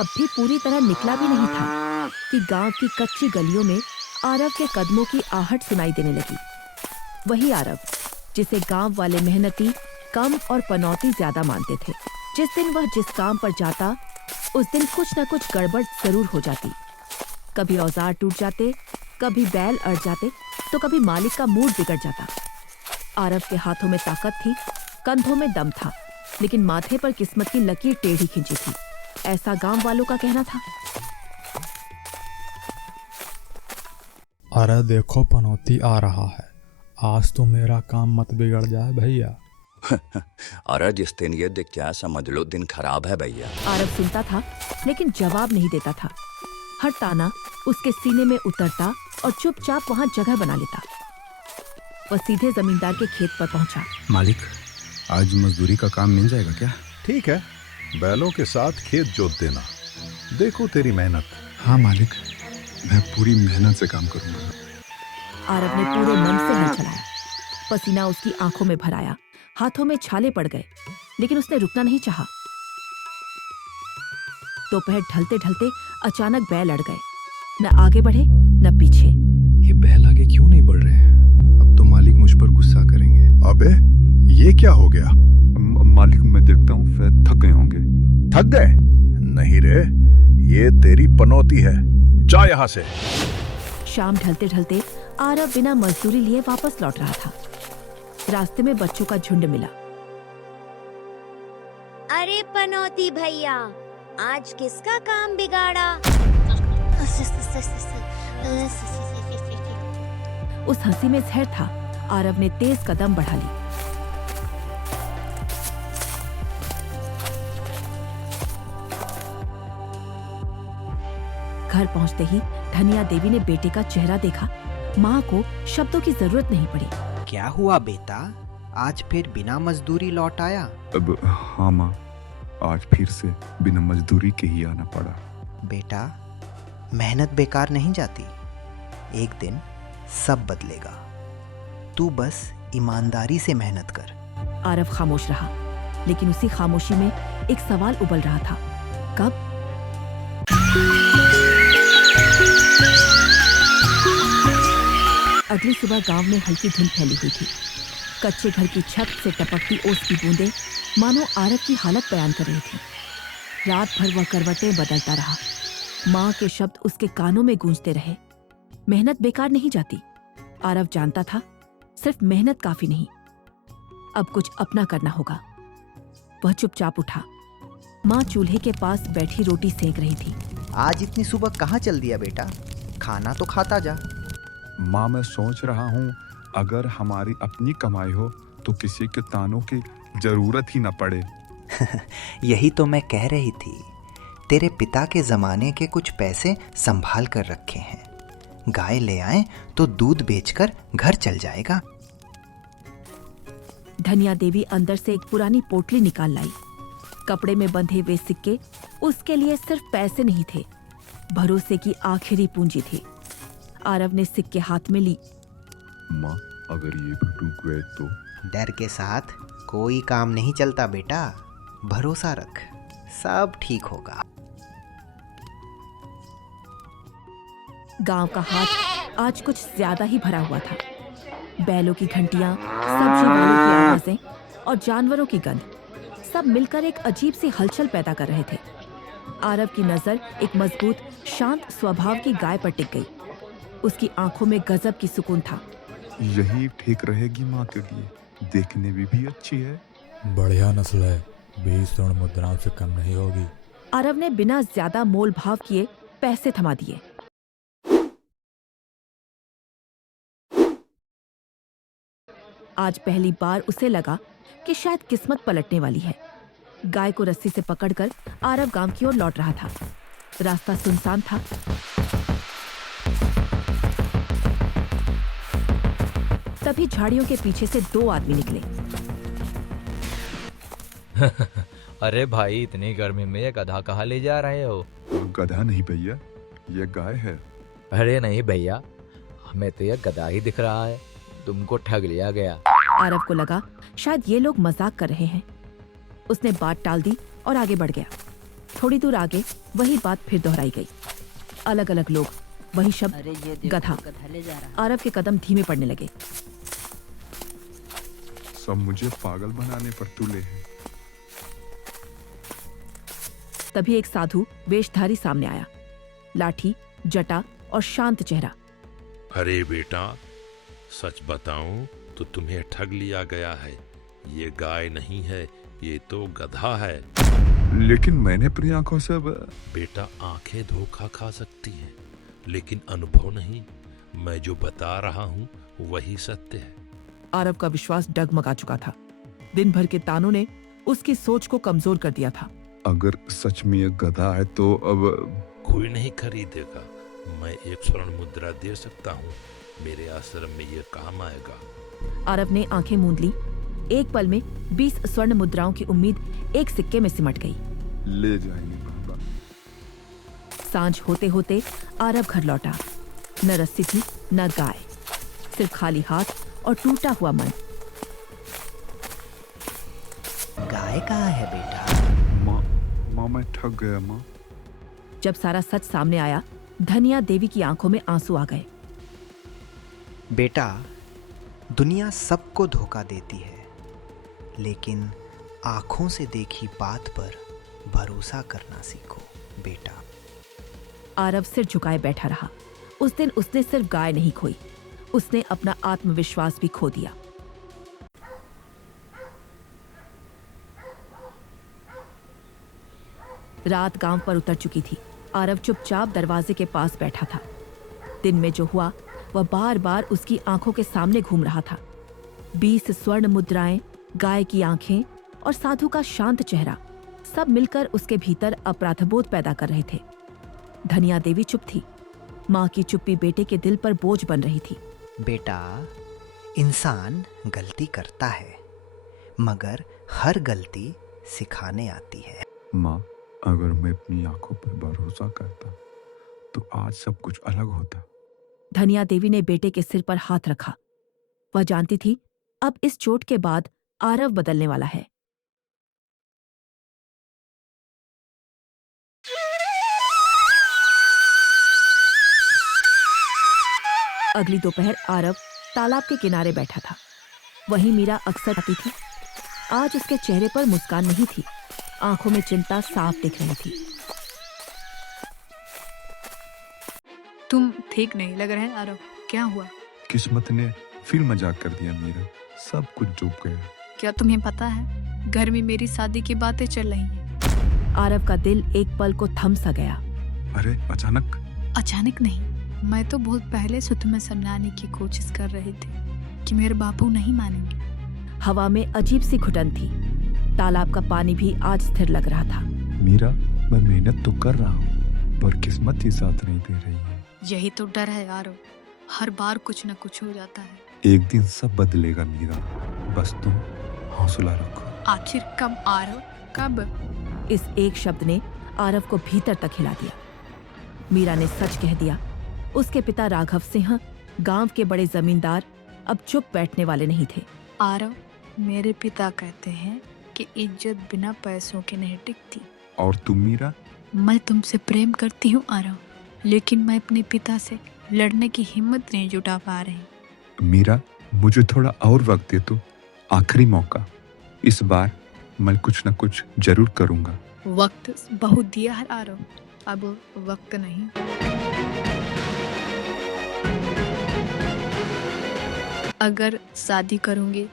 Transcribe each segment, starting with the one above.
अब भी पूरी तरह निकला भी नहीं था कि गांव की कच्ची गलियों में आरव के कदमों की आहट सुनाई देने लगी। वही आरव जिसे गांव वाले मेहनती कम और पनौती ज्यादा मानते थे। जिस दिन वह जिस काम पर जाता उस दिन कुछ न कुछ गड़बड़ जरूर हो जाती। कभी औजार टूट जाते, कभी बैल अड़ जाते, तो कभी मालिक का मूड बिगड़ जाता। आरव के हाथों में ताकत थी, कंधों में दम था, लेकिन माथे पर किस्मत की लकीर टेढ़ी खींची थी, ऐसा गांव वालों का कहना था। अरे देखो पनौती आ रहा है, आज तो मेरा काम मत बिगड़ जाए भैया। अरे जिस दिन ये दिख जाए समझ लो दिन खराब है भैया। आरव सुनता था लेकिन जवाब नहीं देता था। हर ताना उसके सीने में उतरता और चुपचाप वहां जगह बना लेता। वह सीधे जमींदार के खेत पर पहुंचा। मालिक, आज मजदूरी का काम मिल जाएगा क्या? ठीक है, बैलों के साथ खेत जोत देना, देखो तेरी मेहनत। हाँ मालिक, मैं पूरी मेहनत से काम करूंगा। आरव ने पूरे मन से हल चलाया। पसीना उसकी आंखों में भर आया, हाथों में छाले पड़ गए, लेकिन उसने रुकना नहीं चाहा। दोपहर ढलते ढलते अचानक बैल अड़ गए। न आगे बढ़े न पीछे। ये बैल आगे क्यों नहीं बढ़ रहे? अब तो मालिक मुझ पर गुस्सा करेंगे। अबे ये क्या हो गया? मालिक मैं देखता हूँ शायद थक गए होंगे। थक गए? नहीं रे, ये तेरी पनौती है, जा यहाँ से। शाम ढलते ढलते आरव बिना मजदूरी लिए वापस लौट रहा था। रास्ते में बच्चों का झुंड मिला। अरे पनौती भैया, आज किसका काम बिगाड़ा? उस हंसी में जहर था। आरव ने तेज कदम बढ़ा ली। घर पहुंचते ही धनिया देवी ने बेटे का चेहरा देखा। माँ को शब्दों की जरूरत नहीं पड़ी। क्या हुआ बेटा, आज फिर बिना मजदूरी लौट आया? अब हाँ माँ, आज फिर से बिना मजदूरी के ही आना पड़ा। बेटा, मेहनत बेकार नहीं जाती, एक दिन सब बदलेगा। तू बस ईमानदारी से मेहनत कर। आरव खामोश रहा, लेकिन उसी खामोशी में एक सवाल उबल रहा था। कब? अगली सुबह गांव में हल्की धुंध फैली हुई थी। कच्चे घर की छत से टपकती ओस की बूंदें मानो आरव की हालत बयान कर रही थी। रात भर वह करवटें बदलता रहा। माँ के शब्द उसके कानों में गूंजते रहे। मेहनत बेकार नहीं जाती। आरव जानता था सिर्फ मेहनत काफी नहीं, अब कुछ अपना करना होगा। वह चुपचाप उठा। माँ चूल्हे के पास बैठी रोटी सेंक रही थी। आज इतनी सुबह कहाँ चल दिया बेटा? खाना तो खाता जा। माँ मैं सोच रहा हूँ अगर हमारी अपनी कमाई हो तो किसी के तानों की जरूरत ही न पड़े। यही तो मैं कह रही थी, तेरे पिता के जमाने के कुछ पैसे संभाल कर रखे हैं। गाय ले आए तो दूध बेचकर घर चल जाएगा। धनिया देवी अंदर से एक पुरानी पोटली निकाल लाई। कपड़े में बंधे हुए सिक्के उसके लिए सिर्फ पैसे नहीं थे, भरोसे की आखिरी पूंजी थी। आरव ने सिक्के हाथ में ली। माँ अगर ये भी डूब गए तो? डर के साथ कोई काम नहीं चलता बेटा, भरोसा रख, सब ठीक होगा। गांव का हाथ आज कुछ ज्यादा ही भरा हुआ था। बैलों की घंटियां, सब्जी वालों की आवाजें और जानवरों की गंध सब मिलकर एक अजीब सी हलचल पैदा कर रहे थे। आरव की नजर एक मजबूत, शांत स्वभाव की गाय पर टिक गई। उसकी आंखों में गजब की सुकून था। यही ठीक रहेगी माँ के लिए, देखने में भी अच्छी है। बढ़िया नस्ल है, 20 स्वर्ण मुद्राओं से कम नहीं होगी। आरव ने बिना ज्यादा मोल भाव किए पैसे थमा दिए। आज पहली बार उसे लगा कि शायद किस्मत पलटने वाली है। गाय को रस्सी से पकड़कर आरव गांव की ओर लौट रहा था। रास्ता सुनसान था। तभी झाड़ियों के पीछे से 2 आदमी निकले। अरे भाई, इतनी गर्मी में ये गधा कहाँ ले जा रहे हो? गधा नहीं भैया, ये गाय है। अरे नहीं भैया, हमें तो ये गधा ही दिख रहा है, तुमको ठग लिया गया। आरव को लगा शायद ये लोग मजाक कर रहे हैं। उसने बात टाल दी और आगे बढ़ गया। थोड़ी दूर आगे वही बात फिर दोहराई गई। अलग अलग लोग, वही शब्द, गधा। आरव के कदम धीमे पड़ने लगे। सब मुझे पागल बनाने पर तुले हैं। तभी एक साधु वेशधारी सामने आया, लाठी, जटा और शांत चेहरा। अरे बेटा, सच बताऊं तो तुम्हें ठग लिया गया है। ये गाय नहीं है, ये तो गधा है। लेकिन मैंने अपनी आंखों से बेटा, आंखें धोखा खा सकती हैं, लेकिन अनुभव नहीं। मैं जो बता रहा हूँ वही सत्य है। आरव का विश्वास डगमगा चुका था। दिन भर के तानों ने उसकी सोच को कमजोर कर दिया था। अगर सच में ये गधा है तो अब कोई नहीं खरीदेगा। मैं एक स्वर्ण मुद्रा दे सकता हूँ, मेरे आश्रम में ये काम आएगा। आरव ने आंखें मूंद ली। एक पल में 20 स्वर्ण मुद्राओं की उम्मीद एक सिक्के में सिमट गई। ले जाएंगे बाबा। सांझ होते होते आरव घर लौटा। न रस्सी थी, न गाय, सिर्फ खाली हाथ और टूटा हुआ मन। गाय कहाँ है बेटा? माँ मैं ठग गया माँ। जब सारा सच सामने आया, धनिया देवी की आंखों में आंसू आ गए। बेटा, दुनिया सबको धोखा देती है, लेकिन आंखों से देखी बात पर भरोसा करना सीखो बेटा। आरव सिर झुकाए बैठा रहा। उस दिन उसने सिर्फ गाय नहीं खोई, उसने अपना आत्मविश्वास भी खो दिया। रात गांव पर उतर चुकी थी। आरव चुपचाप दरवाजे के पास बैठा था। दिन में जो हुआ वह बार बार उसकी आंखों के सामने घूम रहा था। 20 स्वर्ण मुद्राएं, गाय की आंखें और साधु का शांत चेहरा, सब मिलकर उसके भीतर अपराधबोध पैदा कर रहे थे। धनिया देवी चुप थी। माँ की चुप्पी बेटे के दिल पर बोझ बन रही थी। बेटा, इंसान गलती करता है, मगर हर गलती सिखाने आती है। माँ, अगर मैं अपनी आंखों पर भरोसा करता तो आज सब कुछ अलग होता। धनिया देवी ने बेटे के सिर पर हाथ रखा। वह जानती थी अब इस चोट के बाद आरव बदलने वाला है। अगली दोपहर आरव तालाब के किनारे बैठा था। वहीं मीरा अक्सर आती थी। आज उसके चेहरे पर मुस्कान नहीं थी, आंखों में चिंता साफ दिख रही थी। तुम ठीक नहीं लग रहे हैं आरव, क्या हुआ? किस्मत ने फिर मजाक कर दिया मीरा, सब कुछ डूब गया। क्या तुम्हें पता है, घर में मेरी शादी की बातें चल रही हैं। आरव का दिल एक पल को थम सा गया। अरे अचानक? अचानक नहीं, मैं तो बहुत पहले से तुम्हें समझाने की कोशिश कर रही थी कि मेरे बापू नहीं मानेंगे। हवा में अजीब सी घुटन थी। तालाब का पानी भी आज स्थिर लग रहा था। मीरा, मैं मेहनत तो कर रहा हूँ, पर किस्मत ही साथ नहीं दे रही है। यही तो डर है आरव, हर बार कुछ न कुछ हो जाता है। एक दिन सब बदलेगा मीरा, बस तुम हौसला रखो। आखिर कब आरव, कब? इस एक शब्द ने आरव को भीतर तक हिला दिया। मीरा ने सच कह दिया। उसके पिता राघव सिंह, गांव के बड़े जमींदार, अब चुप बैठने वाले नहीं थे। आरव, मेरे पिता कहते हैं कि इज्जत बिना पैसों के नहीं टिकती। और तुम मीरा? मैं तुमसे प्रेम करती हूँ आरव, लेकिन मैं अपने पिता से लड़ने की हिम्मत नहीं जुटा पा रही। मीरा, मुझे थोड़ा और वक्त दे दो, आखिरी मौका। इस बार मैं कुछ न कुछ जरूर करूँगा। वक्त बहुत दिया है आरव, अब वक्त नहीं। अगर शादी करूंगी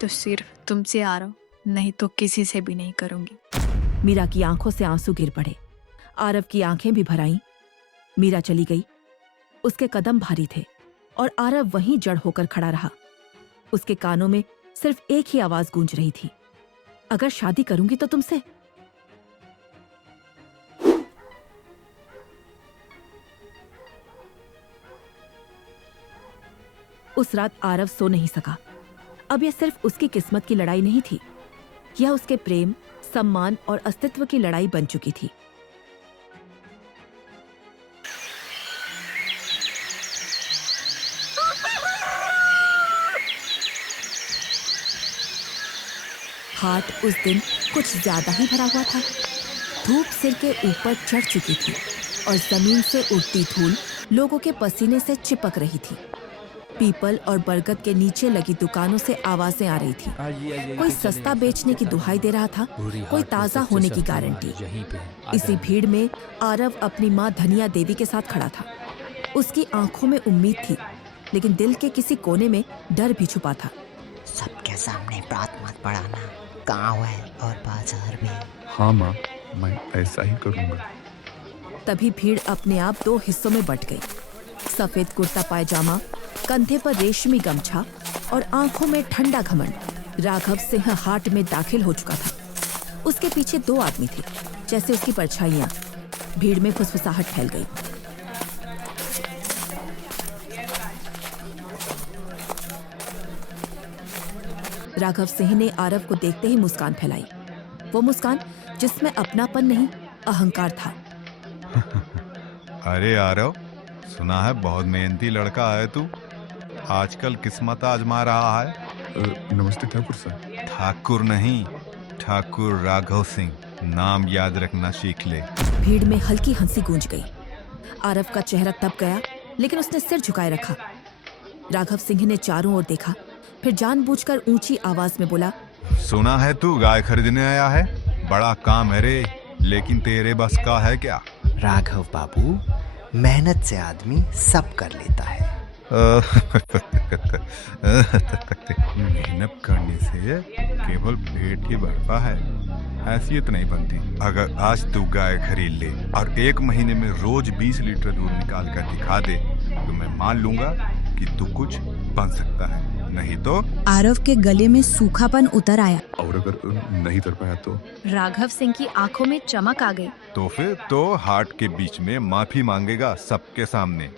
तो सिर्फ तुमसे आरव, नहीं तो किसी से भी नहीं करूंगी। मीरा की आंखों से आंसू गिर पड़े। आरव की आंखें भी भर आईं। मीरा चली गई। उसके कदम भारी थे और आरव वहीं जड़ होकर खड़ा रहा। उसके कानों में सिर्फ एक ही आवाज गूंज रही थी, अगर शादी करूंगी तो तुमसे। उस रात आरव सो नहीं सका। अब यह सिर्फ उसकी किस्मत की लड़ाई नहीं थी, यह उसके प्रेम, सम्मान और अस्तित्व की लड़ाई बन चुकी थी। हाथ उस दिन कुछ ज्यादा ही भरा हुआ था। धूप सिर के ऊपर चढ़ चुकी थी और जमीन से उड़ती धूल लोगों के पसीने से चिपक रही थी। पीपल और बरगद के नीचे लगी दुकानों से आवाजें आ रही थी। कोई सस्ता बेचने की दुहाई दे रहा था, कोई ताजा होने की गारंटी। इसी भीड़ में आरव अपनी माँ धनिया देवी के साथ खड़ा था। उसकी आंखों में उम्मीद थी, लेकिन दिल के किसी कोने में डर भी छुपा था। सबके सामने बात मत बढ़ाना, गाँव है और बाजार भी। हाँ माँ, मैं ऐसा ही करूँगा। तभी भीड़ अपने आप दो हिस्सों में बंट गई। सफेद कुर्ता पायजामा, कंधे पर रेशमी गमछा और आंखों में ठंडा घमंड राघव सिंह हाट में दाखिल हो चुका था। उसके पीछे दो आदमी थे, जैसे उसकी परछाइयां। भीड़ में फुसफुसाहट फैल गई। राघव सिंह ने आरव को देखते ही मुस्कान फैलाई। वो मुस्कान जिसमें अपनापन नहीं, अहंकार था। अरे आरव, सुना है बहुत मेहनती लड़का है तू। आजकल किस्मत आजमा रहा है। नमस्ते ठाकुर साहब। ठाकुर नहीं, ठाकुर राघव सिंह। नाम याद रखना सीख ले। भीड़ में हल्की हंसी गूंज गई। आरव का चेहरा तप गया, लेकिन उसने सिर झुकाए रखा। राघव सिंह ने चारों ओर देखा, फिर जानबूझकर ऊंची आवाज में बोला, सुना है तू गाय खरीदने आया है? बड़ा काम है रे, लेकिन तेरे बस का है क्या? राघव बाबू, मेहनत से आदमी सब कर लेता है। मेहनत करने से केवल पेट ही बढ़ता है, हैसियत नहीं बनती। अगर आज तू गाय खरीद ले और 1 महीने में रोज 20 लीटर दूध निकाल कर दिखा दे, तो मैं मान लूंगा कि तू कुछ बन सकता है। नहीं तो आरव के गले में सूखापन उतर आया। और अगर नहीं कर पाया तो? राघव सिंह की आंखों में चमक आ गई। तो फिर तो हाट के बीच में माफी मांगेगा सबके सामने।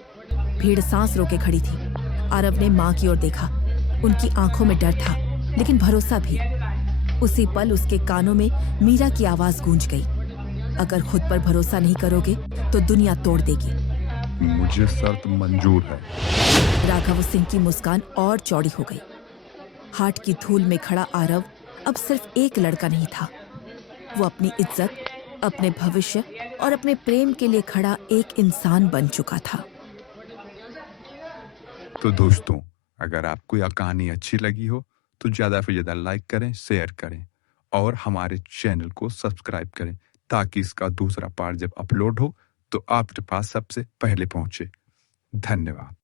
भीड़ सांस रोके खड़ी थी। आरव ने माँ की ओर देखा। उनकी आंखों में डर था, लेकिन भरोसा भी। उसी पल उसके कानों में मीरा की आवाज गूंज गई, अगर खुद पर भरोसा नहीं करोगे तो दुनिया तोड़ देगी। मुझे शर्त मंजूर है। राघव सिंह की मुस्कान और चौड़ी हो गई। हाट की धूल में खड़ा आरव अब सिर्फ एक लड़का नहीं था। वो अपनी इज्जत, अपने भविष्य और अपने प्रेम के लिए खड़ा एक इंसान बन चुका था। तो दोस्तों, अगर आपको यह कहानी अच्छी लगी हो तो ज्यादा से ज्यादा लाइक करें, शेयर करें और हमारे चैनल को सब्सक्राइब करें, ताकि इसका दूसरा पार्ट जब अपलोड हो तो आपके पास सबसे पहले पहुंचे। धन्यवाद।